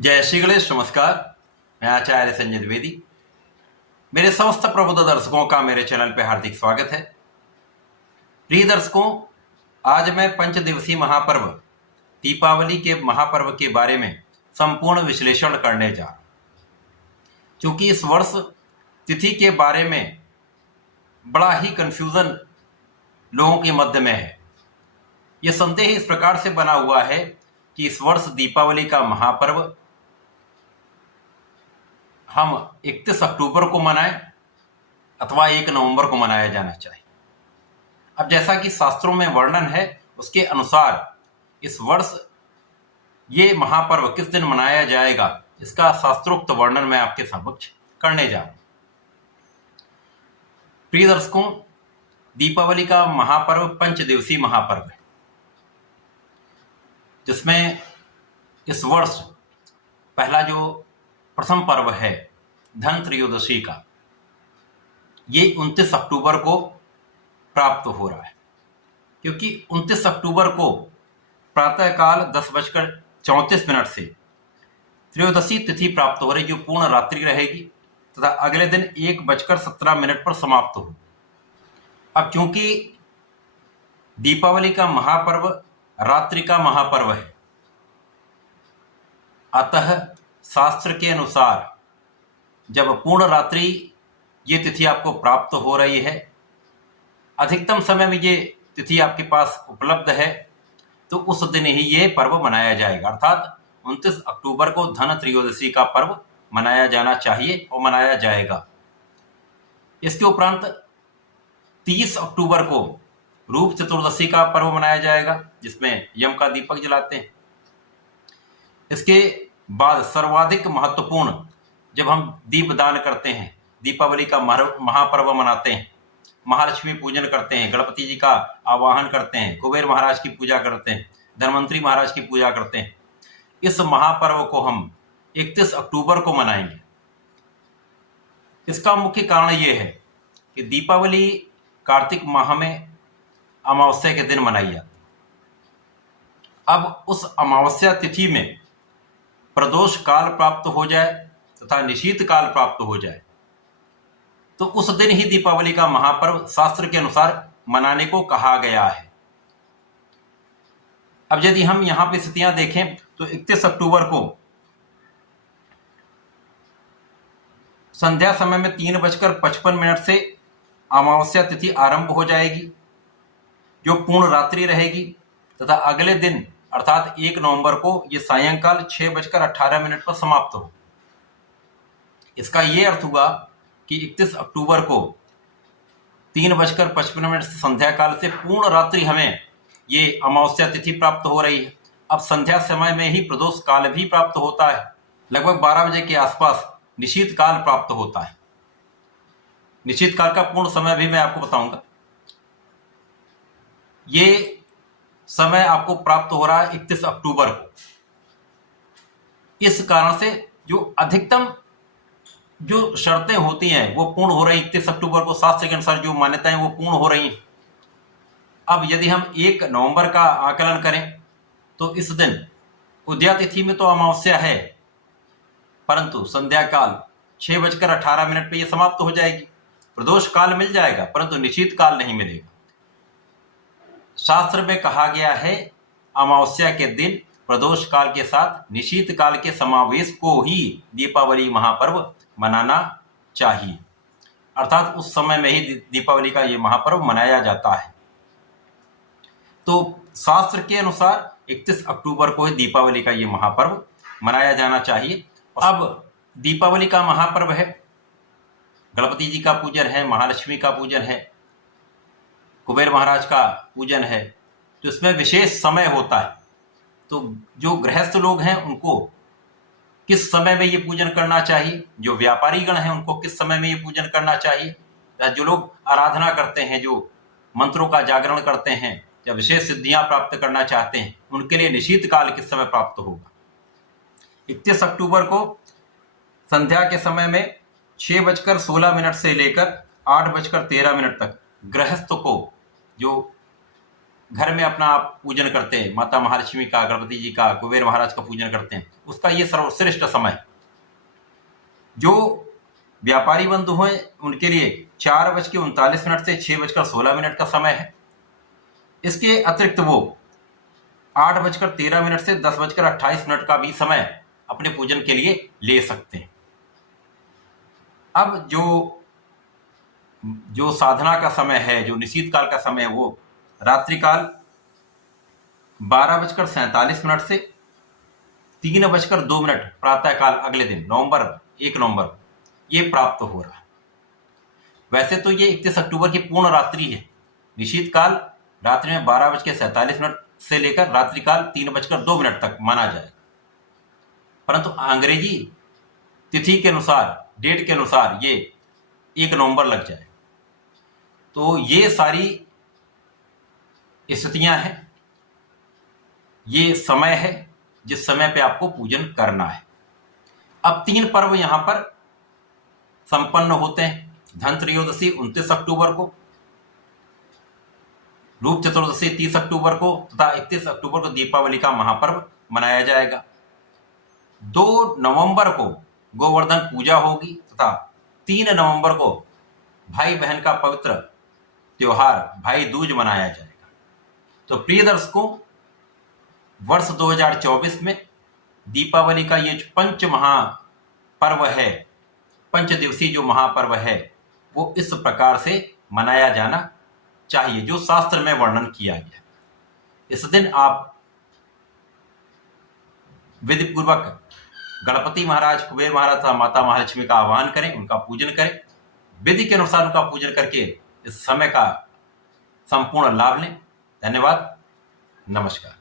जय श्री गणेश। नमस्कार, मैं आचार्य संजय द्विवेदी। मेरे समस्त प्रबुद्ध दर्शकों का मेरे चैनल पे हार्दिक स्वागत है। प्रिय दर्शकों, आज मैं पंच दिवसीय महापर्व दीपावली के महापर्व के बारे में संपूर्ण विश्लेषण करने जा रहा हूं। क्योंकि इस वर्ष तिथि के बारे में बड़ा ही कंफ्यूजन लोगों के मध्य में है। यह संदेह इस प्रकार से बना हुआ है कि इस वर्ष दीपावली का महापर्व हम 31 अक्टूबर को मनाएं अथवा 1 नवंबर को मनाया जाना चाहिए। अब जैसा कि शास्त्रों में वर्णन है, उसके अनुसार इस वर्ष ये महापर्व किस दिन मनाया जाएगा, इसका शास्त्रोक्त वर्णन मैं आपके समक्ष करने जा रहा हूं। प्रिय दर्शकों, दीपावली का महापर्व पंच दिवसीय महापर्व है, जिसमें इस वर्ष पहला जो प्रथम पर्व है धन त्रयोदशी का, ये 29 अक्टूबर को प्राप्त हो रहा है। क्योंकि 29 अक्टूबर को प्रातःकाल 10:34 से त्रयोदशी तिथि प्राप्त हो रही, जो पूर्ण रात्रि रहेगी तथा अगले दिन 1:17 पर समाप्त हो। अब क्योंकि दीपावली का महापर्व रात्रि का महापर्व है, अतः शास्त्र के अनुसार जब पूर्ण रात्रि ये तिथि आपको प्राप्त हो रही है, अधिकतम समय में ये तिथि आपके पास उपलब्ध है, तो उस दिन ही ये पर्व मनाया जाएगा। अर्थात 29 अक्टूबर को धन त्रयोदशी का पर्व मनाया जाना चाहिए और मनाया जाएगा। इसके उपरांत 30 अक्टूबर को रूप चतुर्दशी का पर्व मनाया जाएगा, जिसमें यम का दीपक जलाते हैं। इसके बाद सर्वाधिक महत्वपूर्ण, जब हम दीपदान करते हैं, दीपावली का महापर्व मनाते हैं, महालक्ष्मी पूजन करते हैं, गणपति जी का आवाहन करते हैं, कुबेर महाराज की पूजा करते हैं, धन्वंतरी महाराज की पूजा करते हैं, इस महापर्व को हम 31 अक्टूबर को मनाएंगे। इसका मुख्य कारण ये है कि दीपावली कार्तिक माह में अमावस्या के दिन मनाई जाती है। अब उस अमावस्या तिथि में प्रदोष काल प्राप्त हो जाए तथा निशीत काल प्राप्त हो जाए, तो उस दिन ही दीपावली का महापर्व शास्त्र के अनुसार मनाने को कहा गया है। अब यदि हम यहां पर स्थितियां देखें तो 31 अक्टूबर को संध्या समय में 3:55 से अमावस्या तिथि आरंभ हो जाएगी, जो पूर्ण रात्रि रहेगी, तथा अगले दिन अर्थात 1 नवंबर को ये सायंकाल 6:18 पर समाप्त हो। इसका ये अर्थ हुआ कि 31 अक्टूबर को 3:55 से संध्या काल से पूर्ण रात्रि हमें ये अमावस्या तिथि प्राप्त हो रही है। अब संध्या समय में ही प्रदोष काल भी प्राप्त होता है। लगभग 12 बजे के आसपास निशीत काल प्राप्त होता है। निशीत काल का पूर्ण समय भी मैं आपको बताऊंगा। ये समय आपको प्राप्त हो रहा है 31 अक्टूबर को। इस कारण से जो अधिकतम जो शर्तें होती हैं वो पूर्ण हो रही 31 अक्टूबर को। शास्त्र के अनुसार जो मान्यताएं वो पूर्ण हो रही हैं। अब यदि हम 1 नवंबर का आकलन करें तो इस दिन उदया तिथि में तो अमावस्या है, परंतु संध्या काल 6:18 पर यह समाप्त हो जाएगी। प्रदोष काल मिल जाएगा, परंतु निशीत काल नहीं मिलेगा। शास्त्र में कहा गया है अमावस्या के दिन प्रदोष काल के साथ निशीत काल के समावेश को ही दीपावली महापर्व मनाना चाहिए। अर्थात उस समय में ही दीपावली का ये महापर्व मनाया जाता है। तो शास्त्र के अनुसार 31 अक्टूबर को ही दीपावली का ये महापर्व मनाया जाना चाहिए। अब दीपावली का महापर्व है, गणपति जी का पूजन है, महालक्ष्मी का पूजन है, कुबेर महाराज का पूजन है, तो इसमें विशेष समय होता है। तो जो गृहस्थ लोग हैं उनको किस समय में ये पूजन करना चाहिए, जो व्यापारी गण हैं उनको किस समय में ये पूजन करना चाहिए, जो लोग आराधना करते हैं, जो मंत्रों का जागरण करते हैं या विशेष सिद्धियां प्राप्त करना चाहते हैं, उनके लिए निशीत काल किस समय प्राप्त होगा। 31 अक्टूबर को संध्या के समय में 6:16 से लेकर 8:13 तक गृहस्थ को जो घर में अपना आप पूजन करते हैं, माता महालक्ष्मी का, गणपति जी का, कुबेर महाराज का पूजन करते हैं, उसका ये सर्वश्रेष्ठ समय। जो व्यापारी बंधु हैं उनके लिए 4:39 से 6:16 का समय है। इसके अतिरिक्त वो 8:13 से 10:28 का भी समय अपने पूजन के लिए ले सकते हैं। अब जो साधना का समय है, जो निशीथ काल का समय है, वो रात्रिकाल 12:47 से 3:02 प्रातःकाल अगले दिन 1 नवंबर ये प्राप्त हो रहा है। वैसे तो ये 31 अक्टूबर की पूर्ण रात्रि है। निशीथ काल रात्रि में 12:47 से लेकर रात्रिकाल 3:02 तक माना जाए, परंतु अंग्रेजी तिथि के अनुसार, डेट के अनुसार ये 1 नवंबर लग जाए। तो ये सारी स्थितियां हैं, ये समय है जिस समय पे आपको पूजन करना है। अब 3 पर्व यहां पर संपन्न होते हैं। धन त्रयोदशी 29 अक्टूबर को, रूप चतुर्दशी 30 अक्टूबर को तथा 31 अक्टूबर को दीपावली का महापर्व मनाया जाएगा। 2 नवंबर को गोवर्धन पूजा होगी तथा 3 नवंबर को भाई बहन का पवित्र त्योहार भाई दूज मनाया जाएगा। तो प्रिय दर्शकों, वर्ष 2024 में दीपावली का ये पंच महापर्व है, 5 दिवसीय जो महापर्व है, वो इस प्रकार से मनाया जाना चाहिए जो शास्त्र में वर्णन किया गया। इस दिन आप विधि पूर्वक गणपति महाराज, कुबेर महाराज तथा माता महालक्ष्मी का आह्वान करें, उनका पूजन करें, विधि के अनुसार उनका पूजन करके इस समय का संपूर्ण लाभ लें। धन्यवाद, नमस्कार।